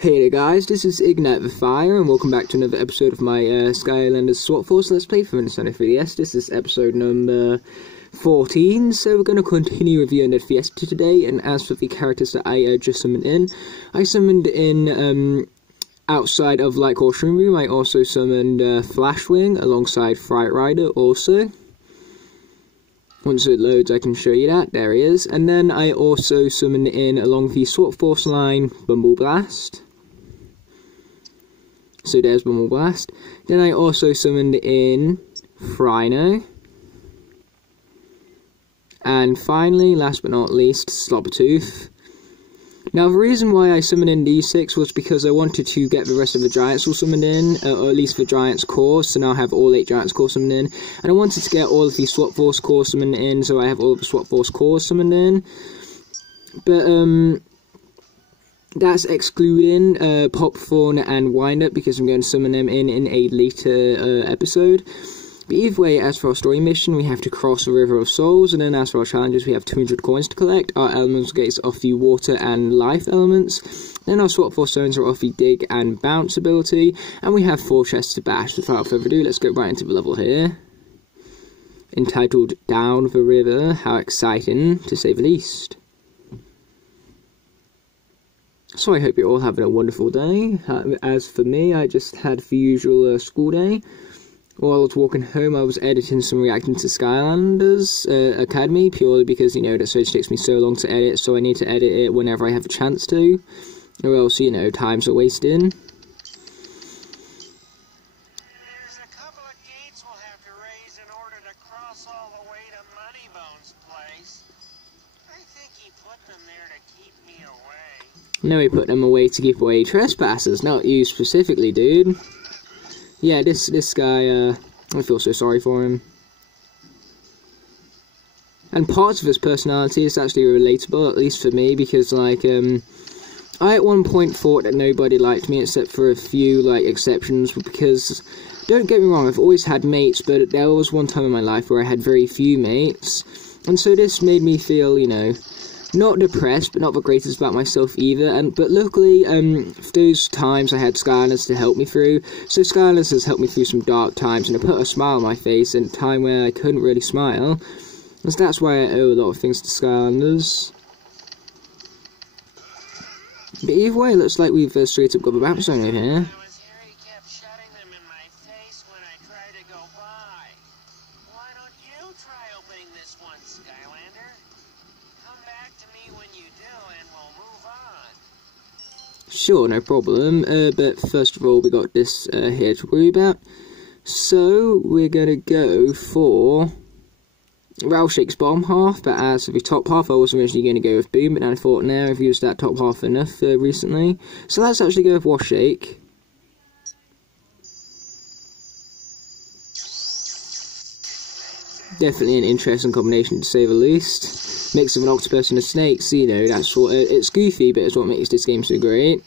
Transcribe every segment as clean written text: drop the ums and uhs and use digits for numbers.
Hey there guys, this is Ignite the Fire, and welcome back to another episode of my Skylanders SWAT Force Let's Play for Nintendo 3DS. This is episode number 14, so we're going to continue reviewing the Fiesta today. And as for the characters that I just summoned in, I summoned in, outside of Light Caution Room, I also summoned Flashwing alongside Fright Rider also. Once it loads I can show you that, there he is. And then I also summoned in along the SWAT Force line, Bumble Blast. So there's Bumble Blast. Then I also summoned in Frino. And finally, last but not least, Slobbertooth. Now the reason why I summoned in these 6 was because I wanted to get the rest of the Giants all summoned in, or at least the Giants core, so now I have all 8 Giants core summoned in. And I wanted to get all of the SWAT Force core summoned in, so I have all of the SWAT Force cores summoned in. But, that's excluding Popthorn and Windup, because I'm going to summon them in a later episode. But either way, as for our story mission, we have to cross the River of Souls, and then as for our challenges, we have 200 coins to collect. Our elements gates off the water and life elements. Then our SWAT Force zones are off the dig and bounce ability, and we have 4 chests to bash. Without further ado, let's go right into the level here. Entitled Down the River, how exciting, to say the least. So I hope you're all having a wonderful day. As for me, I just had the usual school day. While I was walking home, I was editing some reacting to Skylanders Academy, purely because, you know, that search takes me so long to edit, so I need to edit it whenever I have a chance to, or else, you know, time's are wasted. There's a couple of gates we'll have to raise in order to cross all the way to Moneybone's place. I think he put them there to keep me away. No, he put them away to keep away trespassers, not you specifically, dude. Yeah, this guy, I feel so sorry for him. And parts of his personality is actually relatable, at least for me, because, like, I at one point thought that nobody liked me except for a few, like, exceptions, because, don't get me wrong, I've always had mates, but there was one time in my life where I had very few mates, and so this made me feel, you know, not depressed, but not the greatest about myself either. But luckily, those times I had Skylanders to help me through. So Skylanders has helped me through some dark times, and it put a smile on my face in a time where I couldn't really smile. And so that's why I owe a lot of things to Skylanders. But either way, it looks like we've straight up got the bounce zone over here. Sure, no problem, but first of all we got this here to worry about. So, we're gonna go for Rattle Shake's bottom half, but as for the top half I was originally going to go with Boom, but then I thought, no, I've used that top half enough recently. So let's actually go with Wash Shake. Definitely an interesting combination to say the least. Mix of an octopus and a snake, so you know, that's what, it's goofy, but it's what makes this game so great.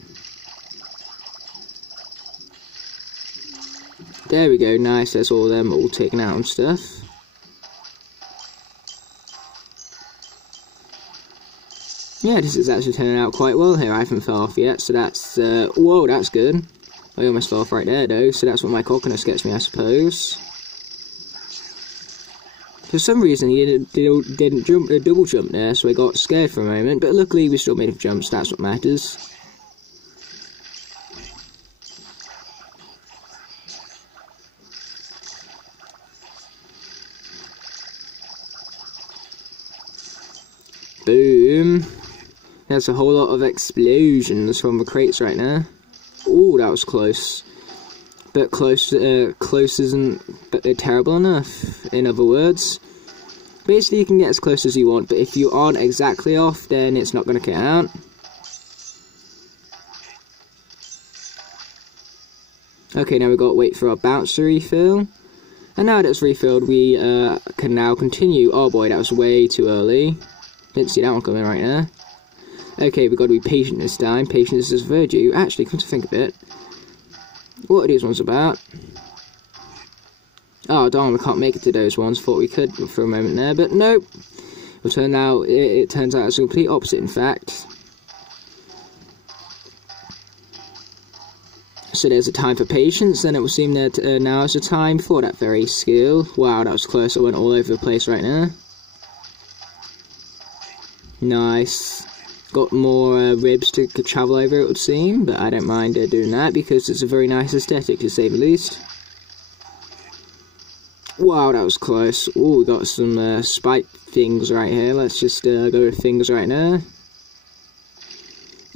There we go, nice, that's all of them all taken out and stuff. Yeah, this is actually turning out quite well here. I haven't fell off yet, so that's, whoa, that's good. I almost fell off right there though, so that's what my cockiness gets me, I suppose. For some reason he didn't jump, double jump there, so I got scared for a moment, but luckily we still made a jump, so that's what matters. Boom. There's a whole lot of explosions from the crates right now. Ooh, that was close. But close isn't terrible enough, in other words. Basically, you can get as close as you want, but if you aren't exactly off, then it's not going to count. Okay, now we've got to wait for our bounce to refill. And now that it's refilled, we can now continue. Oh boy, that was way too early. Didn't see that one coming right there. Okay, we've got to be patient this time. Patience is a virtue. Actually, come to think of it, what are these ones about? Oh darn, we can't make it to those ones. Thought we could for a moment there, but nope. It turns out it's the complete opposite, in fact. So there's a time for patience, and it would seem that now is the time for that very skill. Wow, that was close. I went all over the place right now. Nice. Got more ribs to travel over, it would seem, but I don't mind doing that because it's a very nice aesthetic, to say the least. Wow, that was close. Oh, we got some spike things right here. Let's just go with things right now.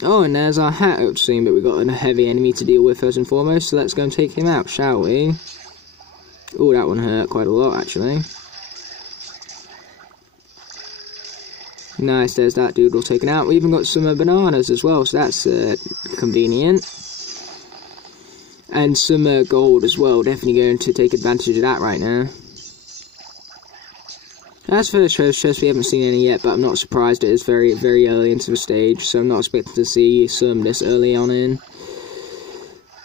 Oh, and there's our hat, it would seem, but we've got a heavy enemy to deal with first and foremost, so let's go and take him out, shall we? Oh, that one hurt quite a lot, actually. Nice, there's that dude all taken out. We even got some bananas as well, so that's convenient. And some gold as well, definitely going to take advantage of that right now. As for the treasure chest, we haven't seen any yet, but I'm not surprised. It is very, very early into the stage, so I'm not expecting to see some this early on in.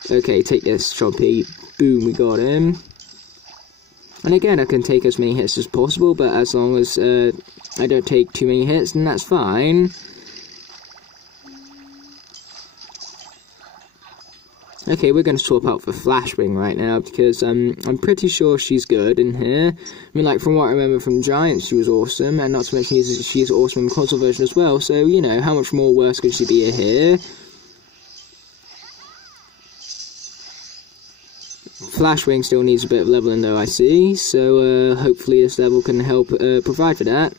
Okay, take this, Chompy. Boom, we got him. And again, I can take as many hits as possible, but as long as I don't take too many hits, then that's fine. Okay, we're going to swap out for Flashwing right now, because I'm pretty sure she's good in here. I mean, like, from what I remember from Giants, she was awesome, and not to mention she's awesome in the console version as well, so, you know, how much more worse could she be here? Flashwing still needs a bit of leveling, though, I see, so hopefully this level can help provide for that.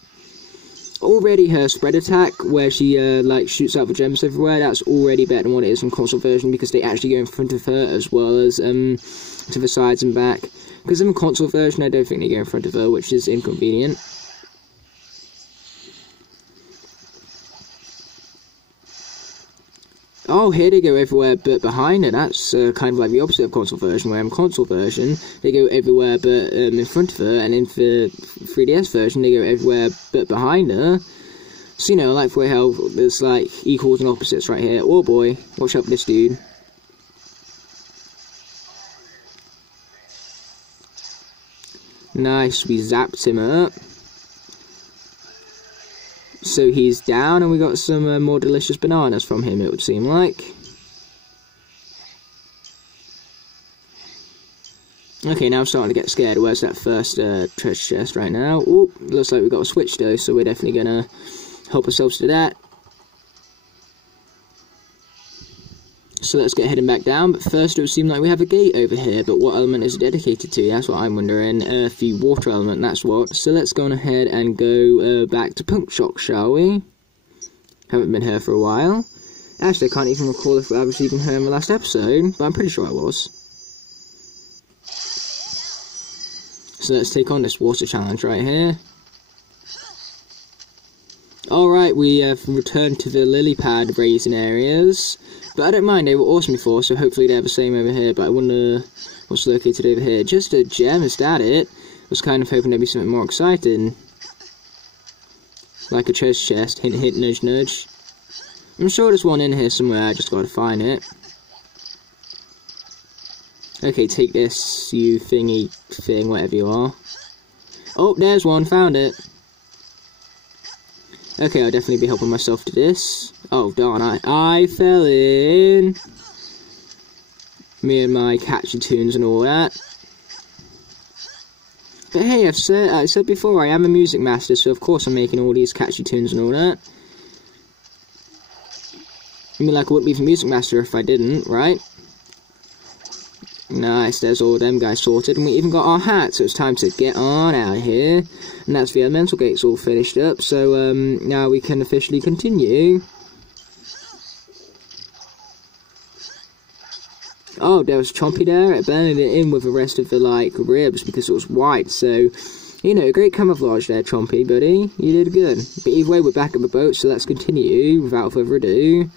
Already her spread attack, where she like shoots out the gems everywhere, that's already better than what it is in console version, because they actually go in front of her as well as to the sides and back. Because in the console version, I don't think they go in front of her, which is inconvenient. Oh, here they go everywhere but behind her. That's kind of like the opposite of console version, where in console version, they go everywhere but in front of her, and in the 3DS version, they go everywhere but behind her. So, you know, like for how there's like equals and opposites right here. Oh boy, watch out for this dude. Nice, we zapped him up. So he's down, and we got some more delicious bananas from him, it would seem like. Okay, now I'm starting to get scared. Where's that first treasure chest right now? Oh, looks like we've got a switch though, so we're definitely going to help ourselves to that. So let's get heading back down, but first it would seem like we have a gate over here, but what element is it dedicated to? That's what I'm wondering. The water element, that's what. So let's go on ahead and go back to Punk Shock, shall we? Haven't been here for a while. Actually, I can't even recall if I was even here in the last episode, but I'm pretty sure I was. So let's take on this water challenge right here. Alright, we have returned to the lily pad raising areas. But I don't mind, they were awesome before, so hopefully they're the same over here. But I wonder what's located over here. Just a gem, is that it? I was kind of hoping there'd be something more exciting. Like a treasure chest, hint hint, nudge nudge. I'm sure there's one in here somewhere, I just gotta find it. Okay, take this, you thingy thing, whatever you are. Oh, there's one, found it. Okay, I'll definitely be helping myself to this. Oh, darn, I fell in. Me and my catchy tunes and all that. But hey, I said before, I am a music master, so of course I'm making all these catchy tunes and all that. I mean, like, I wouldn't be the music master if I didn't, right? Nice, there's all them guys sorted, and we even got our hat, so it's time to get on out of here. And that's the elemental gates all finished up, so now we can officially continue. Oh, there was Chompy there, it blended it in with the rest of the, like, ribs, because it was white, so, you know, great camouflage there, Chompy, buddy, you did good. But either way, we're back at the boat, so let's continue, without further ado.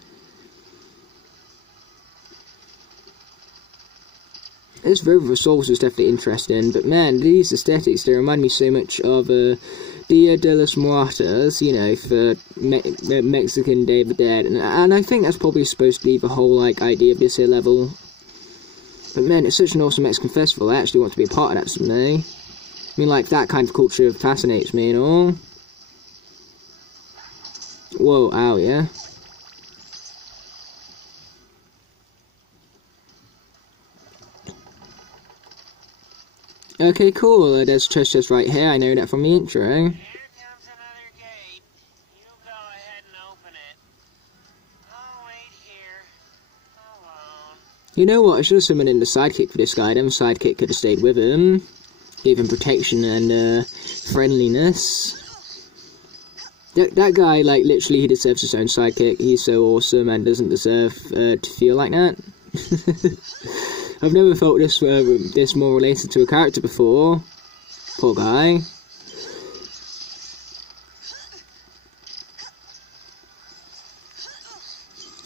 This River of the Souls is definitely interesting, but man, these aesthetics, they remind me so much of Dia de los Muertos, you know, for Mexican Day of the Dead, and I think that's probably supposed to be the whole, like, idea of this here level. But man, it's such an awesome Mexican festival, I actually want to be a part of that someday. I mean, like, that kind of culture fascinates me and all. Whoa, ow, yeah. Okay, cool. There's a treasure chest right here. I know that from the intro. Here comes another gate. You go ahead and open it. I'll wait here. Alone. You know what? I should have summoned in the sidekick for this guy. Then the sidekick could have stayed with him. Gave him protection and friendliness. That guy, like, literally, he deserves his own sidekick. He's so awesome and doesn't deserve to feel like that. I've never felt this more related to a character before. Poor guy.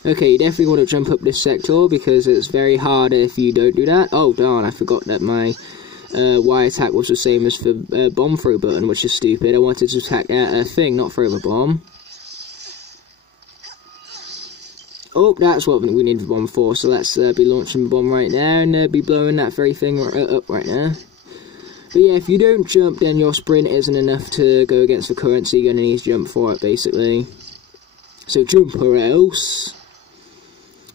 Okay, you definitely want to jump up this sector because it's very hard if you don't do that. Oh darn, I forgot that my Y attack was the same as for bomb throw button, which is stupid. I wanted to attack a thing, not throw the bomb. Oh, that's what we need the bomb for, so let's be launching the bomb right now and be blowing that very thing up right now. But yeah, if you don't jump, then your sprint isn't enough to go against the current, so you're going to need to jump for it, basically. So jump or else.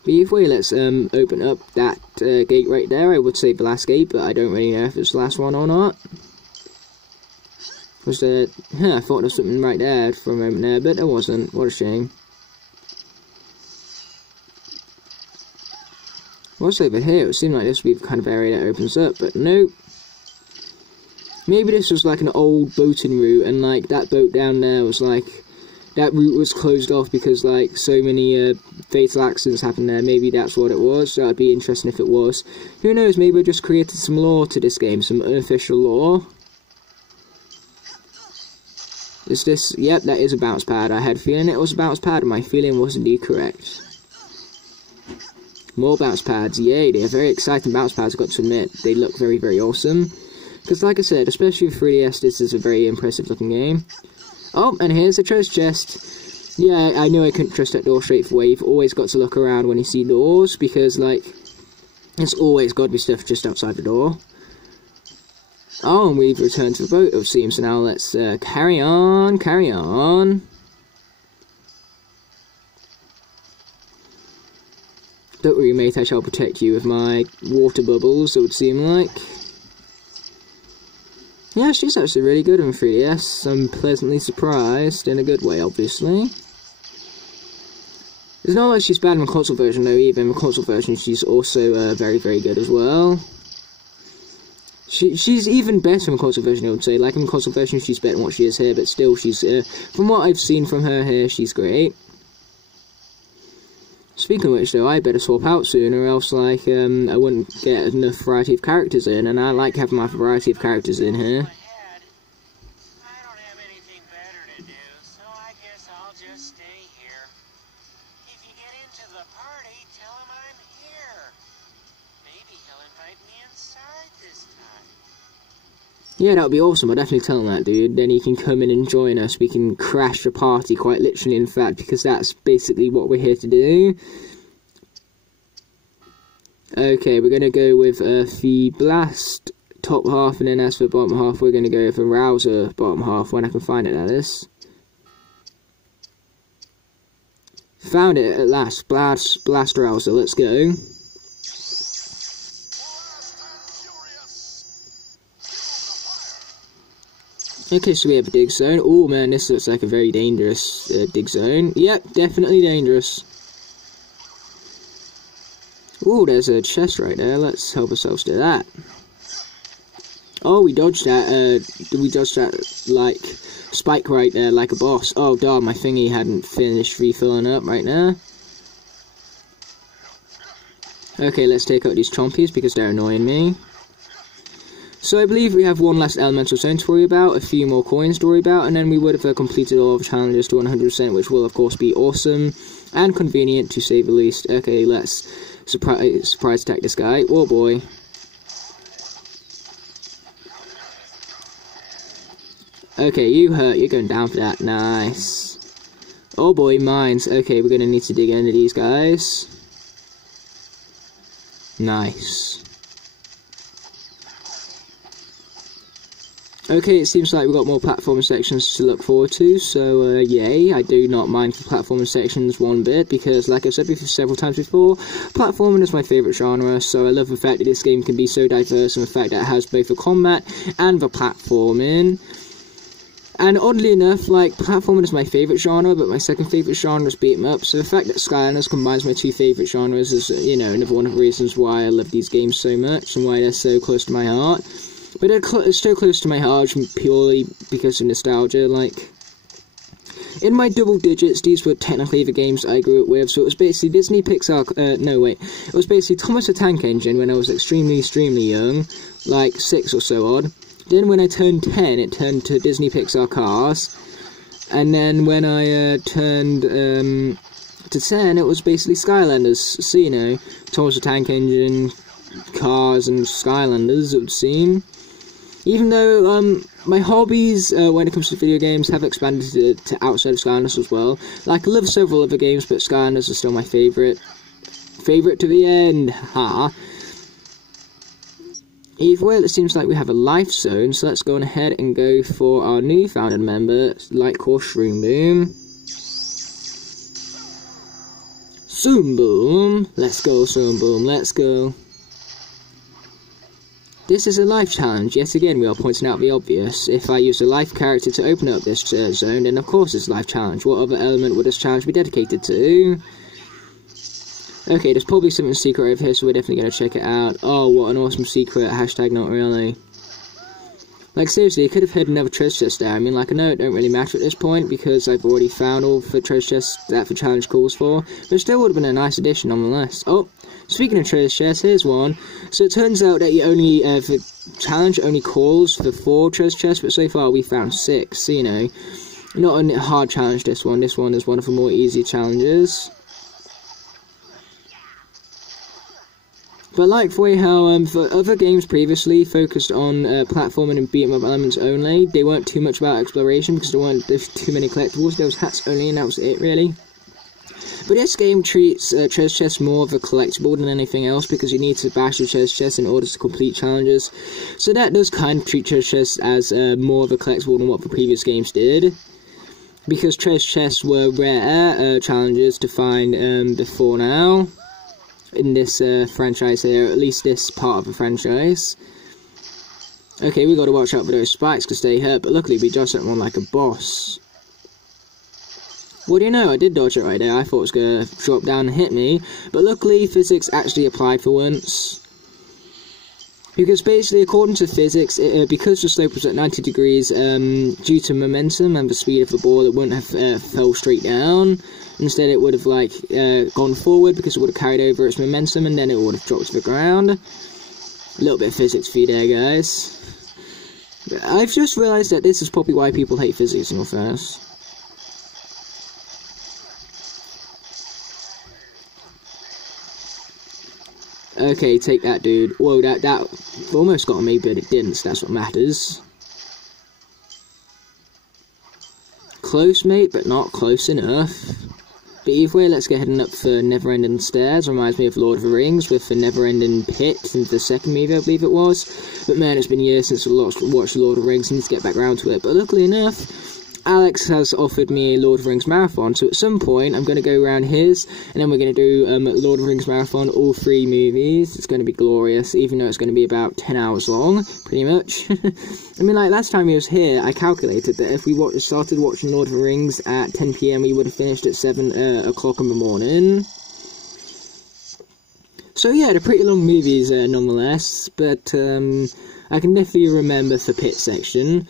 But either way, let's open up that gate right there. I would say the last gate, but I don't really know if it's the last one or not. Was there... I thought there was something right there for a moment there, but there wasn't. What a shame. What's over here? It seemed like this would be the kind of area that opens up, but nope. Maybe this was like an old boating route, and like that boat down there was like... That route was closed off because, like, so many fatal accidents happened there. Maybe that's what it was. That would be interesting if it was. Who knows, maybe I just created some lore to this game, some unofficial lore. Is this... Yep, that is a bounce pad. I had a feeling it was a bounce pad, and my feeling was indeed correct. More bounce pads. Yay, they are very exciting bounce pads, I've got to admit. They look very, very awesome. Because, like I said, especially with 3DS, this is a very impressive looking game. Oh, and here's a treasure chest. Yeah, I knew I couldn't trust that door straight away. You've always got to look around when you see doors, because, like, there's always got to be stuff just outside the door. Oh, and we've returned to the boat, it seems. So now let's carry on, carry on. Don't worry, mate, I shall protect you with my water bubbles, it would seem like. Yeah, she's actually really good in 3DS. I'm pleasantly surprised, in a good way, obviously. It's not like she's bad in the console version, though, either. In the console version, she's also very, very good as well. She's even better in the console version, I would say. Like, in the console version, she's better than what she is here, but still, she's... from what I've seen from her here, she's great. Speaking of which, though, I better swap out soon, or else, like, I wouldn't get enough variety of characters in, and I like having my variety of characters in here. I don't have anything better to do, so I guess I'll just stay here. If you get into the party, tell him I'm here. Maybe he'll invite me inside this time. Yeah, that would be awesome. I'll definitely tell him that, dude. Then he can come in and join us. We can crash the party, quite literally, in fact, because that's basically what we're here to do. Okay, we're going to go with the Blast top half, and then as for the bottom half, we're going to go with the Rouser bottom half, when I can find it, that is. Found it at last. Blast Rouser, let's go. Okay, so we have a dig zone. Oh man, this looks like a very dangerous dig zone. Yep, definitely dangerous. Oh, there's a chest right there. Let's help ourselves to that. Oh, we dodged that. We dodged that, like, spike right there, like a boss. Oh, darn, my thingy hadn't finished refilling up right now. Okay, let's take out these chompies because they're annoying me. So I believe we have one last elemental zone to worry about, a few more coins to worry about, and then we would have completed all of the challenges to 100%, which will of course be awesome and convenient to say the least. Okay, let's surprise attack this guy. Oh boy. Okay, you hurt. You're going down for that. Nice. Oh boy, mines. Okay, we're going to need to dig into these guys. Nice. Okay, it seems like we've got more platform sections to look forward to, so yay. I do not mind the platforming sections one bit, because like I've said before, several times before, platforming is my favourite genre, so I love the fact that this game can be so diverse, and the fact that it has both the combat and the platforming. And oddly enough, like, platforming is my favourite genre, but my second favourite genre is beat 'em up, so the fact that Skylanders combines my two favourite genres is, you know, another one of the reasons why I love these games so much, and why they're so close to my heart. But they're so close to my heart purely because of nostalgia. Like, in my double digits, these were technically the games I grew up with. So it was basically Disney, Pixar. It was basically Thomas the Tank Engine when I was extremely young, like 6 or so odd. Then when I turned 10, it turned to Disney, Pixar, Cars. And then when I turned to 10, it was basically Skylanders. So, you know, Thomas the Tank Engine, Cars, and Skylanders, it would seem. Even though my hobbies when it comes to video games have expanded to outside of Skylanders as well. Like, I love several other games, but Skylanders are still my favourite. Favourite to the end, ha! Either way, it seems like we have a life zone, so let's go on ahead and go for our new founded member, Light Core Shroom Boom. Zoom Boom! Let's go, Zoom Boom, let's go. This is a life challenge. Yet again, we are pointing out the obvious. If I use a life character to open up this zone, then of course it's a life challenge. What other element would this challenge be dedicated to? Okay, there's probably something secret over here, so we're definitely going to check it out. Oh, what an awesome secret. Hashtag not really. Like, seriously, I could have hid another treasure chest there. I mean, like, I know it don't really matter at this point, because I've already found all the treasure chests that the challenge calls for, but it still would have been a nice addition nonetheless. Oh, speaking of treasure chests, here's one. So it turns out that the challenge only calls for 4 treasure chests, but so far we found 6, so, you know, not a hard challenge, this one. This one is one of the more easy challenges. But like the way how for other games previously focused on platforming and beat 'em up elements only, they weren't too much about exploration because there weren't too many collectibles. There was hats only, and that was it really. But this game treats treasure chests more of a collectible than anything else, because you need to bash your treasure chests in order to complete challenges. So that does kind of treat treasure chests as more of a collectible than what the previous games did. Because treasure chests were rare challenges to find before now. In this franchise here, at least this part of the franchise. Okay, we gotta watch out for those spikes because they hurt, but luckily we dodged that one like a boss. What do you know, I did dodge it right there. I thought it was gonna drop down and hit me, but luckily physics actually applied for once. Because basically, according to physics, because the slope was at 90 degrees, due to momentum and the speed of the ball, it wouldn't have fell straight down. Instead, it would have, like, gone forward because it would have carried over its momentum, and then it would have dropped to the ground. A little bit of physics for you there, guys. I've just realised that this is probably why people hate physics in all fairness. Okay, take that, dude. Whoa, that almost got me, but it didn't, so that's what matters. Close, mate, but not close enough. But either way, let's get heading up for Never-Ending Stairs. Reminds me of Lord of the Rings with the Never-Ending Pit in the second movie, I believe it was. But man, it's been years since I watched Lord of the Rings, I need to get back around to it. But luckily enough, Alex has offered me a Lord of the Rings marathon, so at some point I'm going to go around his, and then we're going to do Lord of the Rings marathon, all 3 movies. It's going to be glorious, even though it's going to be about 10 hours long, pretty much. I mean, like, last time he was here, I calculated that if we started watching Lord of the Rings at 10 PM, we would have finished at 7 o'clock in the morning. So yeah, they're pretty long movies nonetheless, but I can definitely remember the pit section,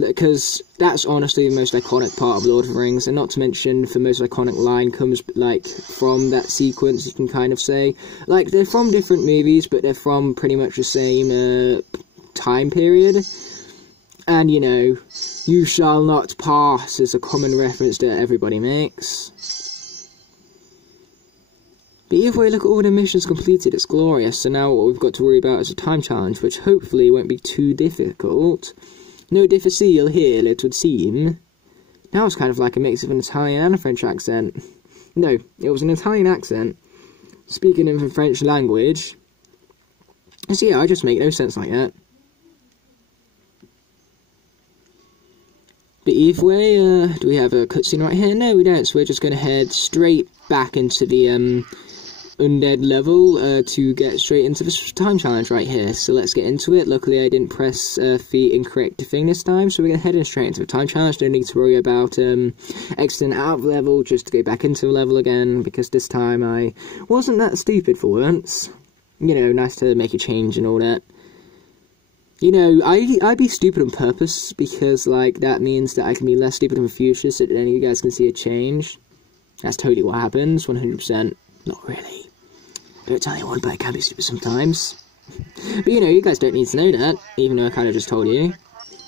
because that's honestly the most iconic part of Lord of the Rings, and not to mention the most iconic line comes, like, from that sequence, you can kind of say. Like, they're from different movies, but they're from pretty much the same time period. And, you know, "you shall not pass" is a common reference that everybody makes. But either way, look at all the missions completed, it's glorious. So now what we've got to worry about is a time challenge, which hopefully won't be too difficult. No difficile here, it would seem. That was kind of like a mix of an Italian and a French accent. No, it was an Italian accent, speaking in the French language. So yeah, I just make no sense like that. But either way, do we have a cutscene right here? No, we don't, so we're just going to head straight back into the undead level to get straight into this time challenge right here. So let's get into it. Luckily I didn't press the incorrect thing this time, so we're going to head in straight into the time challenge. Don't need to worry about exiting out of the level just to go back into the level again, because this time I wasn't that stupid for once. You know, nice to make a change and all that. You know, I'd be stupid on purpose, because, like, that means that I can be less stupid in the future, so that any of you guys can see a change. That's totally what happens, 100%. Not really. Don't tell anyone, but I can be stupid sometimes. But, you know, you guys don't need to know that, even though I kind of just told you.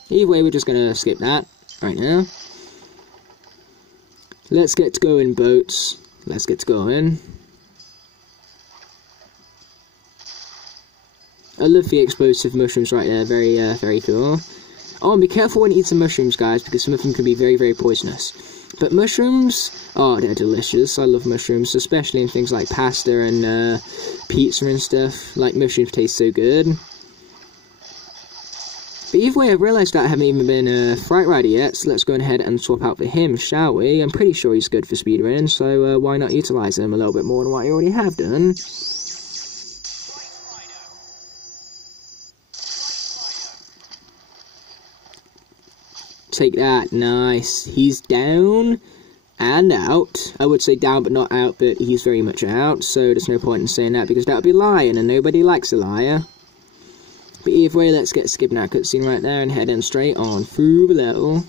Either way, we're just going to skip that right now. Let's get going, boats. Let's get going. I love the explosive mushrooms right there, very cool. Oh, and be careful when eating mushrooms, guys, because some of them can be very, very poisonous. But mushrooms, oh, they're delicious. I love mushrooms, especially in things like pasta and pizza and stuff. Like, mushrooms taste so good. But either way, I've realised that I haven't even been a Fright Rider yet, so let's go ahead and swap out for him, shall we? I'm pretty sure he's good for speedrunning, so why not utilise him a little bit more than what I already have done? Take that, nice. He's down and out. I would say down but not out, but he's very much out, so there's no point in saying that because that would be lying, and nobody likes a liar. But either way, let's get skipping that cutscene right there and head in straight on through the level.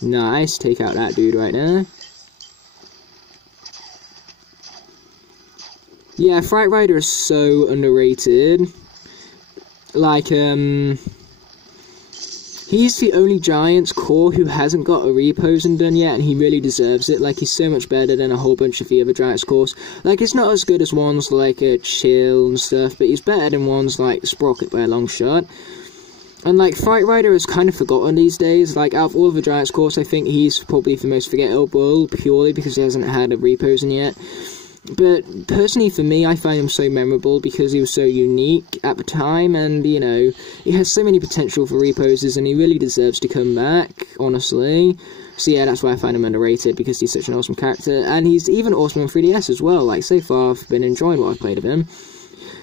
Nice, take out that dude right there. Yeah, Fright Rider is so underrated. Like, he's the only Giants core who hasn't got a reposing done yet, and he really deserves it. Like, he's so much better than a whole bunch of the other Giants cores. Like, it's not as good as ones like Chill and stuff, but he's better than ones like Sprocket by a long shot. And, like, Fright Rider is kind of forgotten these days. Like, out of all of the Giants cores, I think he's probably the most forgettable, purely because he hasn't had a reposing yet. But personally for me, I find him so memorable because he was so unique at the time, and, you know, he has so many potential for reposes, and he really deserves to come back, honestly. So yeah, that's why I find him underrated, because he's such an awesome character, and he's even awesome on 3DS as well. Like, so far, I've been enjoying what I've played of him.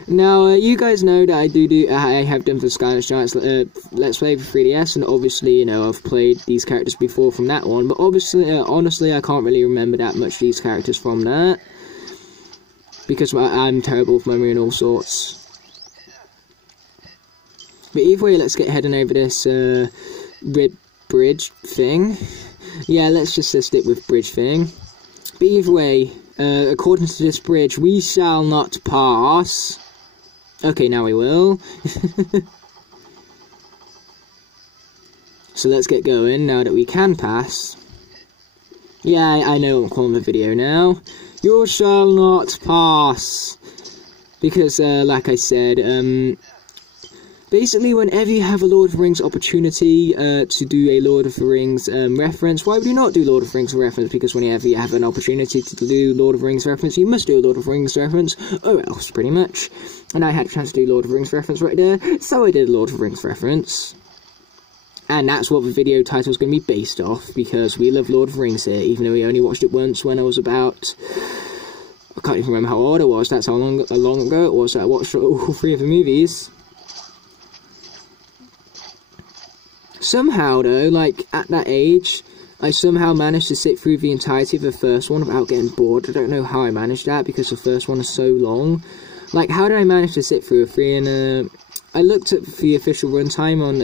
Now, you guys know that I have done the Skylanders Giants Let's Play for 3DS, and obviously, you know, I've played these characters before from that one, but obviously, honestly, I can't really remember that much of these characters from that. Because I'm terrible with memory and all sorts. But either way, let's get heading over this bridge thing. Yeah, let's just stick with bridge thing. But either way, according to this bridge, we shall not pass. Okay, now we will. So let's get going now that we can pass. Yeah, I know what I'm calling the video now. You shall not pass. Because, like I said, basically whenever you have a Lord of the Rings opportunity to do a Lord of the Rings reference, why would you not do Lord of the Rings reference? Because whenever you have an opportunity to do Lord of the Rings reference, you must do a Lord of the Rings reference, or else, pretty much. And I had a chance to do Lord of the Rings reference right there, so I did a Lord of the Rings reference. And that's what the video title is going to be based off, because we love Lord of the Rings here, even though we only watched it once when I was about... I can't even remember how old I was, that's how long ago it was that I watched all three of the movies. Somehow, though, like, at that age, I somehow managed to sit through the entirety of the first one without getting bored. I don't know how I managed that, because the first one is so long. Like, how did I manage to sit through a three and I looked at the official runtime on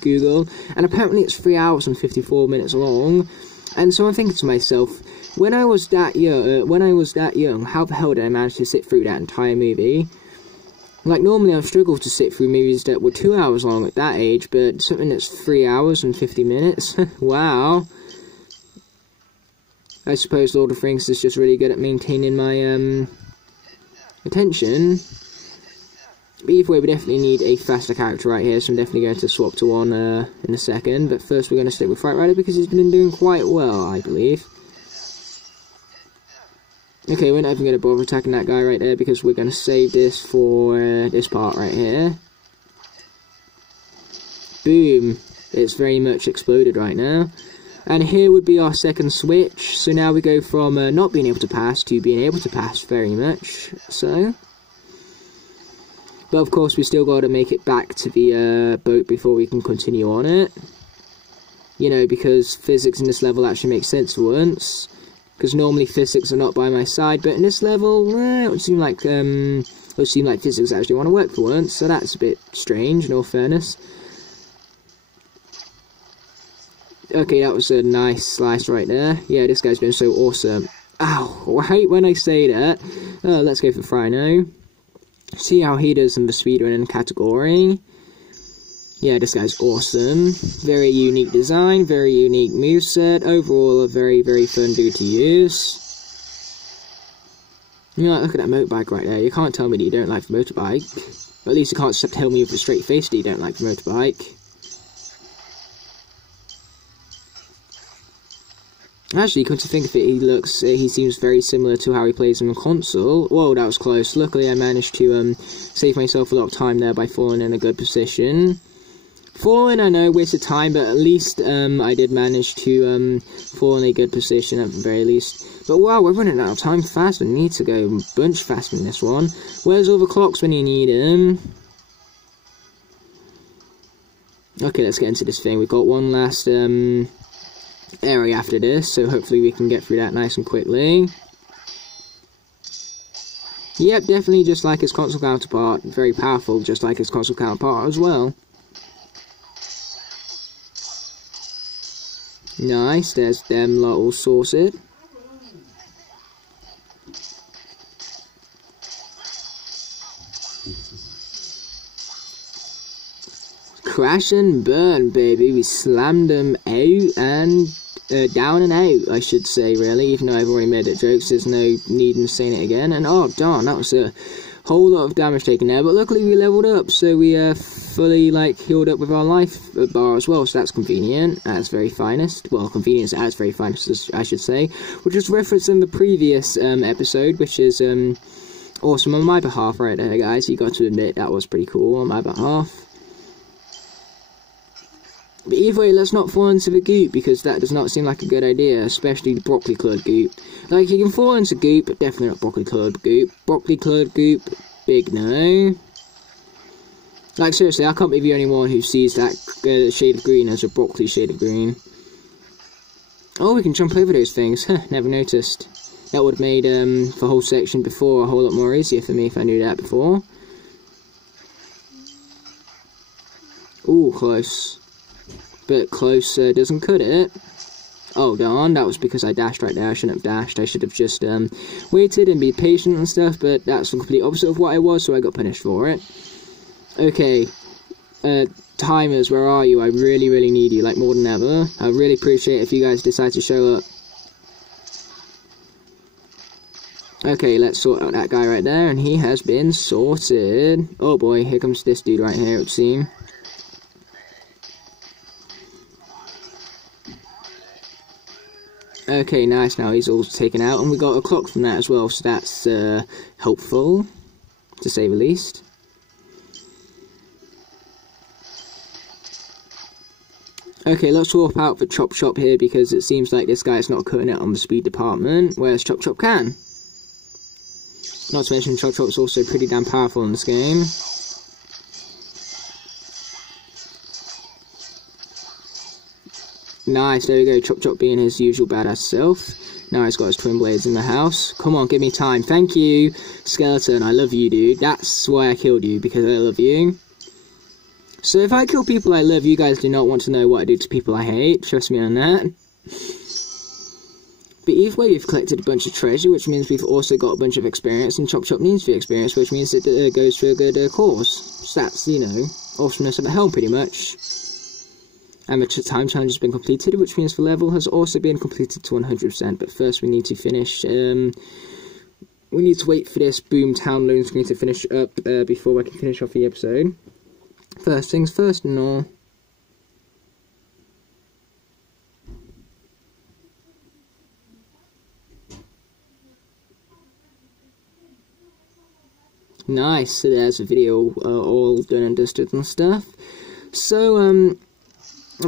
Google, and apparently it's 3 hours and 54 minutes long. And so I'm thinking to myself, when I was that young, how the hell did I manage to sit through that entire movie? Like, normally I've struggled to sit through movies that were 2 hours long at that age, but something that's 3 hours and 50 minutes? Wow. I suppose Lord of the Rings is just really good at maintaining my attention. But either way, we definitely need a faster character right here, so I'm definitely going to swap to one in a second. But first we're going to stick with Fright Rider because he's been doing quite well, I believe. Okay, we're not even going to bother attacking that guy right there because we're going to save this for this part right here. Boom. It's very much exploded right now. And here would be our second switch. So now we go from not being able to pass to being able to pass very much so. But of course we still got to make it back to the boat before we can continue on it. You know, because physics in this level actually makes sense for once. Because normally physics are not by my side, but in this level, it would seem like physics actually want to work for once. So that's a bit strange, in all fairness. Okay, that was a nice slice right there. Yeah, this guy's been so awesome. Ow, I hate when I say that. Let's go for Fry now. See how he does in the speedrunning category. Yeah, this guy's awesome. Very unique design, very unique moveset. Overall, a very, very fun dude to use. You know, look at that motorbike right there. You can't tell me that you don't like the motorbike. Or at least you can't tell me with a straight face that you don't like the motorbike. Actually, come to think of it, he seems very similar to how he plays on the console. Whoa, that was close. Luckily, I managed to save myself a lot of time there by falling in a good position. Falling, I know, wasted time, but at least I did manage to fall in a good position at the very least. But wow, we're running out of time fast. We need to go a bunch faster in this one. Where's all the clocks when you need them? Okay, let's get into this thing. We've got one last area after this, so hopefully we can get through that nice and quickly. Yep, definitely just like his console counterpart. Very powerful, just like his console counterpart as well. Nice, there's them lot all sorted. Crash and burn, baby. We slammed them out and down and out, I should say, really. Even though I've already made it jokes, there's no need in saying it again. And oh darn, that was a whole lot of damage taken there. But luckily we leveled up, so we fully healed up with our life bar as well. So that's convenient. That's very finest. Well, convenience as very finest, I should say. Which was referenced in the previous episode, which is awesome on my behalf right there, guys. You got to admit that was pretty cool on my behalf. But either way, let's not fall into the goop, because that does not seem like a good idea, especially the broccoli clud goop. Like, you can fall into goop, but definitely not broccoli clud goop. Broccoli clud goop, big no. Like, seriously, I can't be the only one who sees that shade of green as a broccoli shade of green. Oh, we can jump over those things. Huh, never noticed. That would have made the whole section before a whole lot more easier for me if I knew that before. Ooh, close. But close doesn't cut it. Oh darn, that was because I dashed right there. I shouldn't have dashed. I should have just waited and be patient and stuff, but that's the complete opposite of what I was, so I got punished for it. Okay, timers, where are you? I really, really need you, like more than ever. I really appreciate it if you guys decide to show up. Okay, let's sort out that guy right there, and he has been sorted. Oh boy, here comes this dude right here, it would seem. Okay, nice, now he's all taken out, and we got a clock from that as well, so that's helpful, to say the least. Okay, let's swap out for Chop Chop here, because it seems like this guy's not cutting it on the speed department, whereas Chop Chop can. Not to mention Chop Chop's also pretty damn powerful in this game. Nice, there we go, Chop Chop being his usual badass self. Now he's got his twin blades in the house. Come on, give me time. Thank you, Skeleton. I love you, dude. That's why I killed you, because I love you. So if I kill people I love, you guys do not want to know what I do to people I hate. Trust me on that. But either way, we've collected a bunch of treasure, which means we've also got a bunch of experience, and Chop Chop needs the experience, which means it goes to a good cause. So that's, you know, awesomeness at the helm, pretty much. And the time challenge has been completed, which means the level has also been completed to 100%. But first we need to finish, we need to wait for this Boom Town loan screen to finish up before I can finish off the episode. First things first and all. Nice, so there's the video all done and dusted and stuff. So,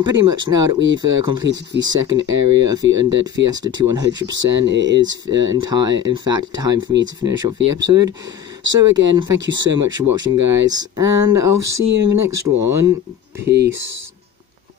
pretty much now that we've completed the second area of the Undead Fiesta to 100%, it is in fact time for me to finish off the episode. So again, thank you so much for watching, guys, and I'll see you in the next one. Peace.